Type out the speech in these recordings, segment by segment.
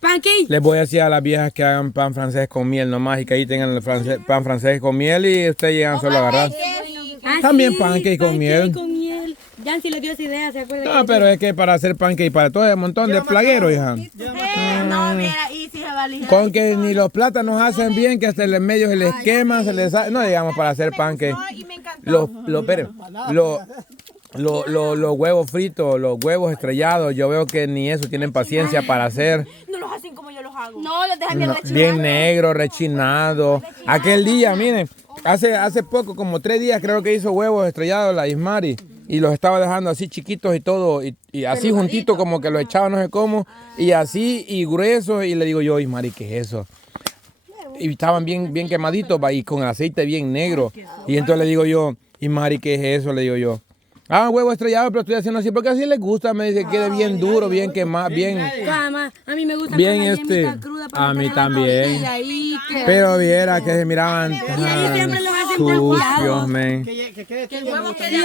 ¿Pancake? Les voy a decir a las viejas que hagan pan francés con miel nomás y que ahí tengan el pan francés con miel y ustedes llegan solo a agarrar. También pancake con miel. Yancy le dio esa idea, ¿se acuerdan? No, pero es que para hacer pancake para todo hay un montón de plagueros, hija. No, mira, y si se va a lijar. Con que ni los plátanos hacen bien, que hasta en el medio se les quema, se les sale. No digamos para hacer pancake. Y me encantó. Los huevos fritos, los huevos estrellados, yo veo que ni eso tienen paciencia para hacer. No los hacen como yo los hago. No, los dejan bien No, rechinados. bien negro, rechinado. Aquel día, miren, hace poco, como 3 días creo que hizo huevos estrellados la Ismari. Y los estaba dejando así chiquitos y todo, y así juntitos como que los echaba no sé cómo, y así y gruesos, y le digo yo, Ismari, ¿qué es eso? Y estaban bien quemaditos, y con el aceite bien negro. Y entonces le digo yo, Ismari, ¿qué es eso? Le digo yo. Ah, huevo estrellado, pero estoy haciendo así porque así les gusta, me dice que quede bien duro, bien quemado, bien... A mí me gusta Bien con la yemita cruda para a mí meterla en la también. tortilla ahí, Pero viera que se miraban siempre los hacen sucios, volteados. men. Y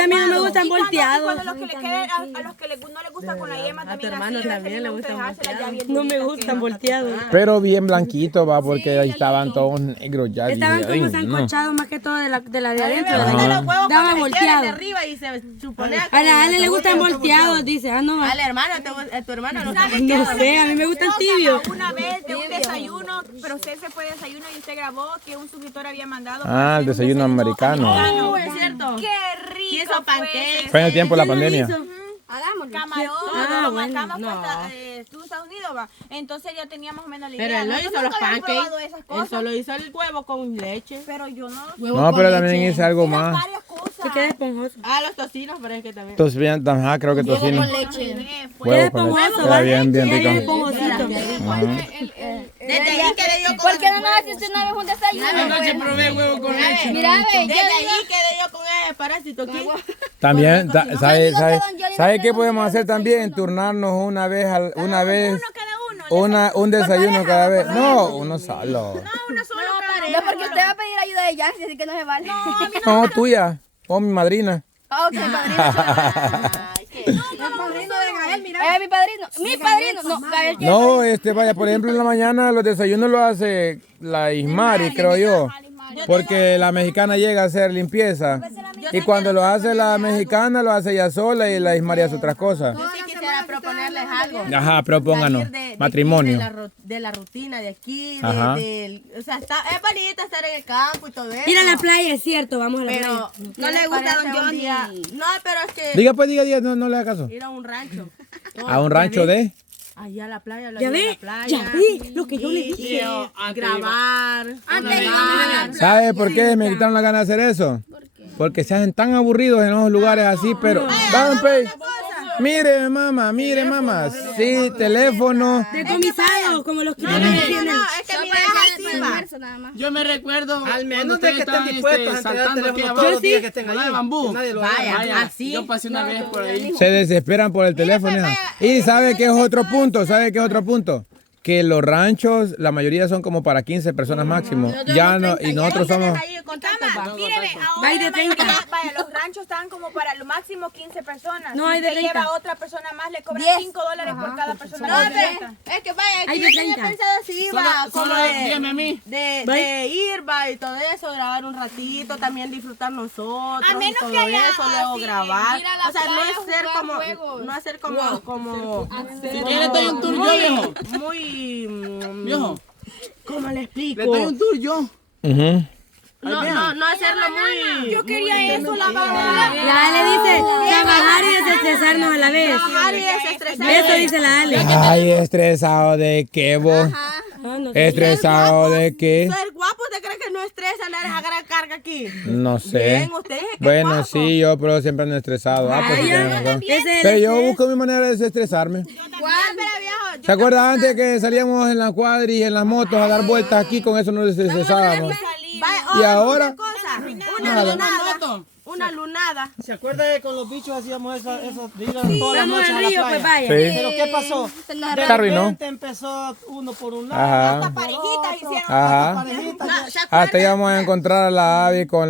a mí no me gustan volteados. Cuando los que le queden, a los que no les gusta con la yema también así, también le gustan No me gustan volteados. Pero bien blanquito, va, porque ahí estaban todos negros ya. Estaban dije, como "Ay, no". sancochados más que todo de la de adentro. Ajá. los huevos Daba cuando le quedan de volteado. arriba y se supone A la Ale le gustan volteados, dice. Ah, no. al hermano, a tu hermano no No sé, a mí me gustan tibios. Una vez de un desayuno, pero usted se fue de desayuno y usted grabó que un suscriptor había mandado. Ah, el desayuno americano. Es cierto. Qué rico fue. Fue en el tiempo de la pandemia. Hagámoslo. Camarón, Ah, lo bueno, mandamos no. tú Estados Unidos, va. Entonces ya teníamos menos la Pero idea. él no Nosotros hizo los nunca habíamos pancakes, probado esas él cosas, solo hizo el huevo con leche. pero yo no. No, pero también hice algo Eran más. varias cosas. Se queda esponjoso. Ah, los tocinos, pero es que también. Entonces, bien, ajá, creo que tocino. Queda Huevo con leche. esponjoso, Queda ¿va? bien Queda rico. esponjosito. Desde ahí quedé yo ¿Por qué no nos hace usted una vez un desayuno? Anoche probé huevo con leche. Mira, ve, Desde ahí quedé yo con ese parásito aquí. También, ¿sabe sabe qué podemos hacer también? Turnarnos una vez, Uno cada uno. un desayuno cada vez. No, uno solo. No, una sola No, porque usted va a pedir ayuda de Yancy, así que no se vale. No, tuya. O mi madrina. Ok, padrino. Mi padrino. Mi padrino. No, Gabriel tiene No, vaya, por ejemplo, en la mañana los desayunos los hace la Ismari, creo yo. Porque la mexicana llega a hacer limpieza. Y cuando lo hace la mexicana, lo hace ella sola y la Ismari hace otras cosas. Yo sí quisiera proponerles algo. Ajá, propónganos. Salir de Matrimonio. aquí, de la rutina de aquí, Ajá. o sea, es bonito estar en el campo y todo eso. Ir a la playa es cierto, vamos a la playa. Pero No le gusta Don Johnny. No, pero es que Diga, pues, diga, no le haga caso. ir a un rancho. A un rancho de... Allá a la playa, ¿Ya ve? Ya vi lo que yo le dije. Grabar. Grabar. ¿Sabe por qué me quitaron la gana de hacer eso? Porque se hacen tan aburridos en los lugares así, pero... Vamos, pues. Mire, mamá. Sí, teléfono. Decomisados, como los que No, tienen aquí en el... es que mi deja así, va. almuerzo nada más. Yo me recuerdo Al menos cuando de que ustedes estén estaban, dispuestos a entregar saltando el aquí teléfono abajo. todos los días que estén Bola de ahí. bambú. Que nadie lo haga. Vaya, así. Yo pasé una vez por ahí. Se desesperan por el teléfono. hija. Y ¿sabe qué es otro punto? Que los ranchos, la mayoría son como para 15 personas máximo. Ya no, y nosotros somos... Míreme, Hay de ahora 30. vaya, los ranchos están como para lo máximo 15 personas. No, Si hay de usted 30. lleva a otra persona más, le cobran 5 dólares por cada persona. No, más. pero es que vaya, Hay que de yo tenía 30. pensado así, va, como Solo dígame a mí. de ir, va, y todo eso, grabar un ratito, también disfrutar nosotros, A menos y todo que haya eso, luego así, grabar. ir a la O sea, no playa, es ser jugar como, juegos. no hacer como, Si quieres, doy un tour yo, viejo. muy, Viejo, ¿cómo le explico? le doy un tour yo. Ujú. No hacerlo muy... Yo quería eso, la verdad. La Ale dice trabajar y desestresarnos a la vez. Trabajar y desestresar. Eso dice la Ale. Ay, estresado de qué, vos. Ah, no sé. ¿Estresado de qué? Ser guapo, ¿usted cree que no estresa andar a gran carga aquí? No sé. Bien, usted es que Bueno, guapo. sí, yo, pero siempre ando estresado. Ah, pues sí, tiene razón. Ese es el Pero yo estrés. busco mi manera de desestresarme. Pero viejo, ¿Se acuerda antes que salíamos en la cuadra y en las motos a dar vueltas aquí? Con eso nos desestresábamos. Y ahora, nada. Una una lunada. ¿Se acuerda que con los bichos hacíamos esos días todas las Vamos noches al a la río, pues playa? vaya. Sí. Pero ¿qué pasó? De Se arruinó. repente empezó uno por un lado. Ajá. Parejitas hicieron. Ajá. Parejitas. Hasta íbamos a encontrar a la Abby con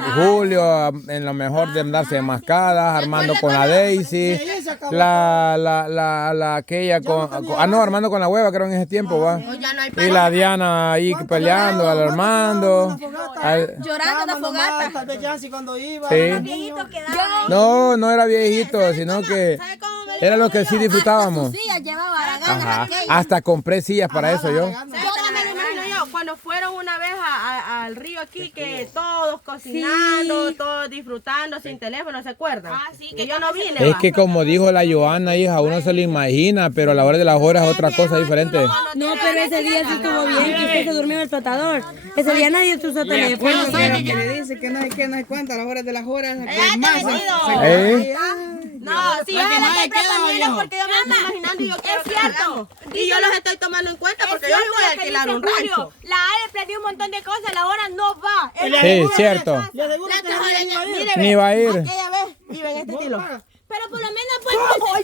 Julio, en lo mejor de andarse mascadas, Armando con la Daisy, la aquella no, Armando con la hueva, creo en ese tiempo, va. Y la Diana ahí peleando, al Armando. Llorando en la fogata. Tal vez Yancy cuando iba. Sí. Viejitos quedaron. No era viejito, sino que era lo que sí disfrutábamos. Sí, llevaba a la Ajá. Hasta compré sillas para eso yo. Yo también me lo imagino yo, cuando fueron una vez al río aquí, que todos cocinando, todos disfrutando, sin teléfono, ¿se acuerdan? Ah, sí, que yo no vine. Es que como dijo la Joana, hija, uno se lo imagina, pero a la hora de las horas es otra cosa diferente. No, pero ese día sí estuvo bien, que usted se durmió en el flotador. Ese día nadie usó teléfono. Que le dice que no se cuenta a las horas de las horas. No, si yo me la compré también porque yo me estoy imaginando y yo quiero que salgamos. Y yo los estoy tomando en cuenta porque yo voy a alquilar un rancho. La ADE planeó un montón de cosas, la hora no va. Sí, cierto. Le aseguro que Mire, Ni va a ir. aquella vez iba en este estilo. Pero por lo menos pues.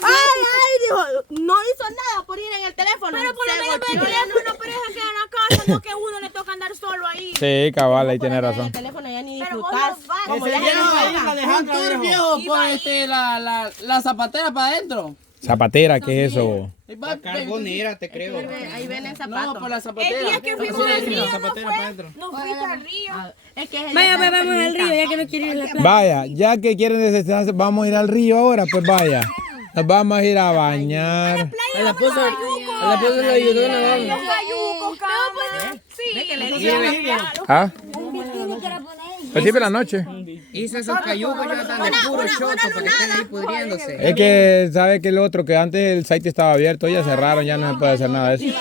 Ay, dijo, no hizo nada por ir en el teléfono. Pero por lo menos por el golpeó. teléfono no pareja que en la casa, no que uno le toca andar solo ahí. Sí, cabal, ahí tiene En razón. el teléfono ya ni Pero vos disfrutar. no vas. Como ese ya día se iba a ir nos la Alejandra, Un tour viejo. viejo con la zapatera para adentro. Zapatera, ¿qué es eso? La carbonera, te creo. ahí ven el No, zapato. por la El zapatera. día que fuimos al río, La no zapatera fue. para adentro. No fuiste al río. Es que es Vaya, pues vamos al río, ya que no quiere ir a la playa. Vaya, ya que quieren desestresarse, vamos a ir al río ahora, pues vaya. Nos vamos a ir a bañar. A la esposa le ayudó una vez. Los cayucos, cabrón. Sí. ¿Ah? Pues siempre la noche. Hizo esos cayucos ya están de puro choto para que estén ahí pudriéndose. Es que sabe que el otro, que antes el site estaba abierto, ya cerraron, ya no se puede hacer nada de eso.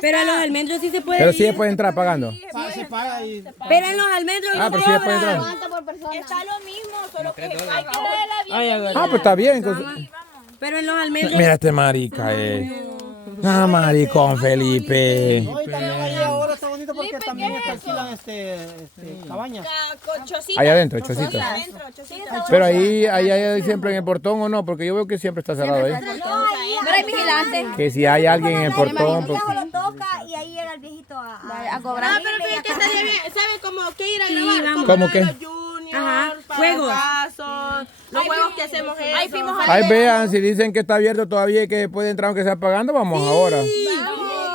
Pero a los almendros sí se puede Pero ir. sí se puede entrar pagando. Se paga y... Pero en los almendros no Pero sí se puede cobran. entrar. Está lo mismo, solo que hay que darle la Ah, pues está bien. Pero en los almendros. Mira este marica, Ah, maricón, Felipe. No, y también ahí ahora está bonito porque también alquilan cabañas. con chocita. Ahí adentro, chocito. Adentro, chocita. Pero ahí hay siempre en el portón o no, porque yo veo que siempre está cerrado ahí. No hay vigilante. Que si hay alguien en el portón, pues... lo toca y ahí llega el viejito a cobrar. Ah, pero fíjate que estaría bien. ¿Saben cómo que ir a grabar? vamos. ¿Cómo lo qué? de los juniors, Ajá, para juegos. casos, los juegos que hacemos eso. Ahí fuimos Ahí vean, si dicen que está abierto todavía y que puede entrar aunque sea pagando, vamos ahora.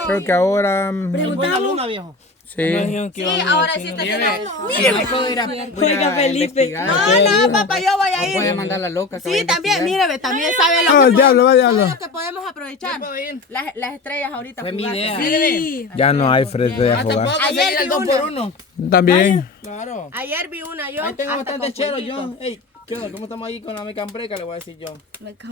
Creo que ahora... Buena luna, viejo. Sí. Sí, ahora sí está haciendo. Oiga, Felipe. No, papá, yo voy a ir. Puede mandar la loca. que Sí, vaya a también, investigar. mire, también sabe Ah, lo el que, diablo, va diablo. sabe lo que podemos aprovechar. Las estrellas ahorita. Fue mi fugaces. idea. Sí. Ya no hay frente de jugar. Tampoco Ayer seguir el vi 2x1. También. Claro. Ayer vi una yo. Ahí tengo hasta bastante con chero juguito. yo. Ey, ¿qué onda? ¿Cómo estamos ahí con la mecambreca? Le voy a decir yo.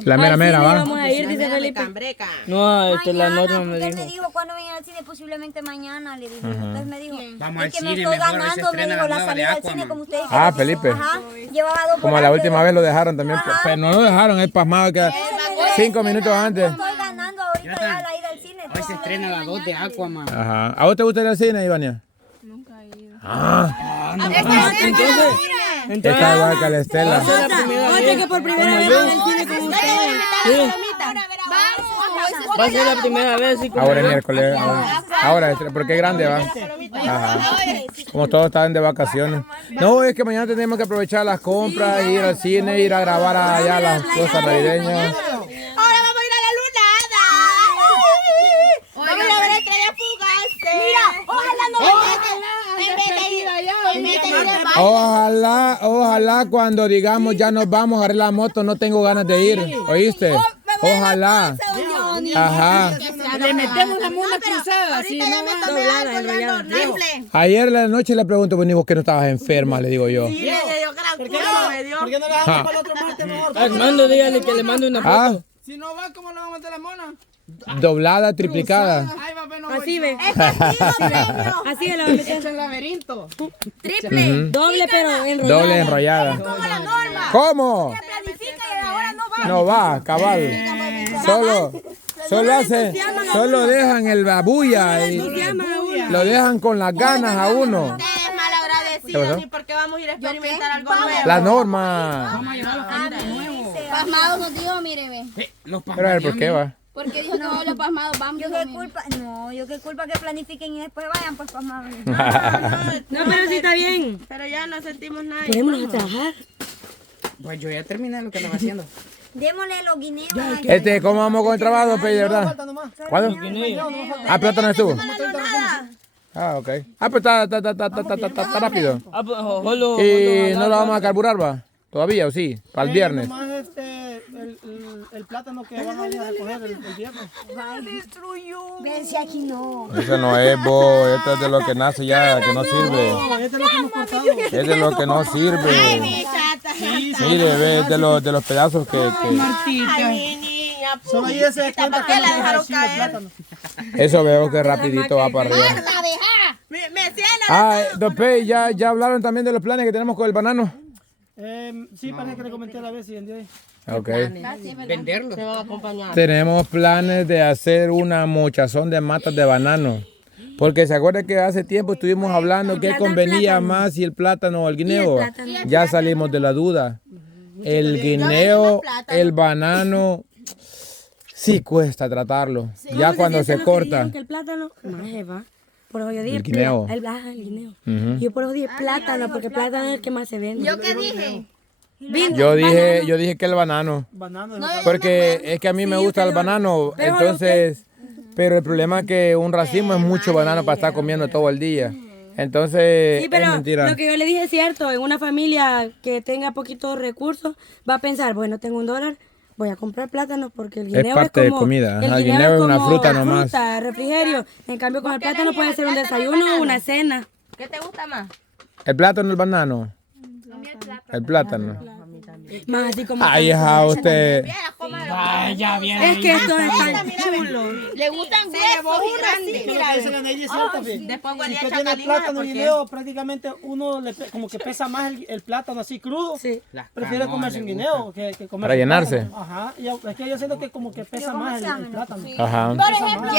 La mera mera, va. Vamos a ir, dice Mira, Felipe. mecambreca. No, la norma me dijo cuando venía al cine, posiblemente mañana, le dije. Entonces me dijo, Vamos es al que me cine, estoy mejor, a ver si ganando, me estrena dijo, la la nueva salida de al cine, Aquaman. como usted dice. Ah, Felipe. Ajá, llevaba 2 Como la última vez lo dejaron también. Pero no lo dejaron, es pasmado que 5 minutos antes. Estoy ganando ahorita ya la ida al cine. Hoy se estrena la 2 de Aquaman. Ajá. ¿A vos te gusta ir al cine, Ivania? Entonces, Está igual que la Estela. oye, que por primera vez en el cine con ustedes. Va a ser la primera vez. Sí, Ahora es miércoles. Ahora, porque es grande, va. Ajá. Como todos están de vacaciones. No, es que mañana tenemos que aprovechar las compras, ir al cine, ir a grabar allá las cosas navideñas. Ahora vamos a ir a la lunada. Vamos a ir a ver estrellas fugaces. Mira, ojalá no en vez de ir allá, en vez de ir al baño. Ojalá cuando digamos ya nos vamos a agarrar la moto, no tengo ganas de ir. ¿Oíste? Ojalá. Ajá. Le metemos la mona cruzada, así Ahorita ya me tomé algo, ya no, rifle. Ayer en la noche le pregunto, pues, ¿vos que no estabas enferma? Le digo yo. Sí, le dio gran ¿Por qué culo, me dio. no le dejamos para el otro martes mejor? Armando, dígale que le mando una Ah, foto. Si no va, ¿cómo le vamos a meter la mona? doblada, triplicada. Ay, papá, no Así voy. ve. Premio. Así es la va a meter. Es el laberinto. Triple. Doble, pero enrollada. Doble enrollada. Como la norma. ¿Cómo? Planifica y ahora no va. No va, cabal. Solo dejan el babulla y lo dejan con las ganas a uno. Usted es ¿Qué malagradecido, pasó? ni porque va vamos a ir a experimentar algo nuevo. La norma. Vamos a llevarlo a de nuevo. Pasmados nos dijo, míreme. Pero Los a ver, ¿por qué va? Porque dijo, no, los pasmados, vamos. Yo qué culpa, no, yo qué culpa que planifiquen y después vayan, pues pasmados. No, pero sí está bien. Pero ya no sentimos nada. Quedémonos a trabajar. Pues yo ya terminé lo que estaba haciendo. Démosle los guineos. a- ¿Cómo vamos con el trabajo, Pei, de verdad? Falta nomás. ¿Cuándo? Ah, plátano estuvo. Ah, ok. Ah, pues está rápido. Ah, pues, jolo. ¿Y no lo vamos a carburar, va? ¿Todavía o sí? Para el viernes. Nomás el plátano que van a ir a recoger el viernes. Ven, si aquí no. Eso no es, bo. Esto es de lo que nace ya, que no sirve. No, este es lo que hemos cortado. Es de lo que no sirve. Mire, ve, es de los pedazos que... Ay, niña, Solo ahí se da cuenta ¿para qué que la no dejaron es así el caer? plátano. Eso veo que rapidito va para arriba. Me sientan. Ah, don Pei, ¿ya hablaron también de los planes que tenemos con el banano? Sí, parece que le comenté a la vez y vendió ahí. Ok. Venderlo. Te van a acompañar. Tenemos planes de hacer una muchazón de matas de banano. Porque se acuerda que hace tiempo estuvimos hablando que convenía más si el plátano o el guineo. Ya salimos de la duda. El guineo, el banano, sí cuesta tratarlo. Ya cuando se corta. Que el plátano, más va. Por eso yo dije El guineo. El guineo. Ujú. Yo por eso dije plátano, porque plátano es el que más se vende. ¿Yo qué dije? Yo dije que el banano. Banano. Porque es que a mí me gusta el banano. Entonces, pero el problema es que un racimo es mucho banano para estar comiendo todo el día. Entonces, Sí, es pero mentira. lo que yo le dije es cierto. En una familia que tenga poquitos recursos, va a pensar, bueno, tengo $1, voy a comprar plátanos porque el guineo es parte de como... comida, ajá, el guineo es una como fruta nomás. fruta, refrigerio. En cambio, con el plátano puede ser un desayuno o una cena. ¿Qué te gusta más? ¿El plátano o el banano? El plátano. Más así como... Ay, hija, usted. Vaya, bien. Es que esto es tan chulo. Le gustan huevos y grandes. Mira, esa ganancia es cierta, fe. Después Si huele a usted tiene chacalina, plátano y porque- guineo, prácticamente uno como que pesa más el plátano así crudo. Sí. Prefiere comerse un guineo que comer Para llenarse. plátano. Ajá, y es que yo siento que como que pesa más el plátano. Ajá. Por ejemplo,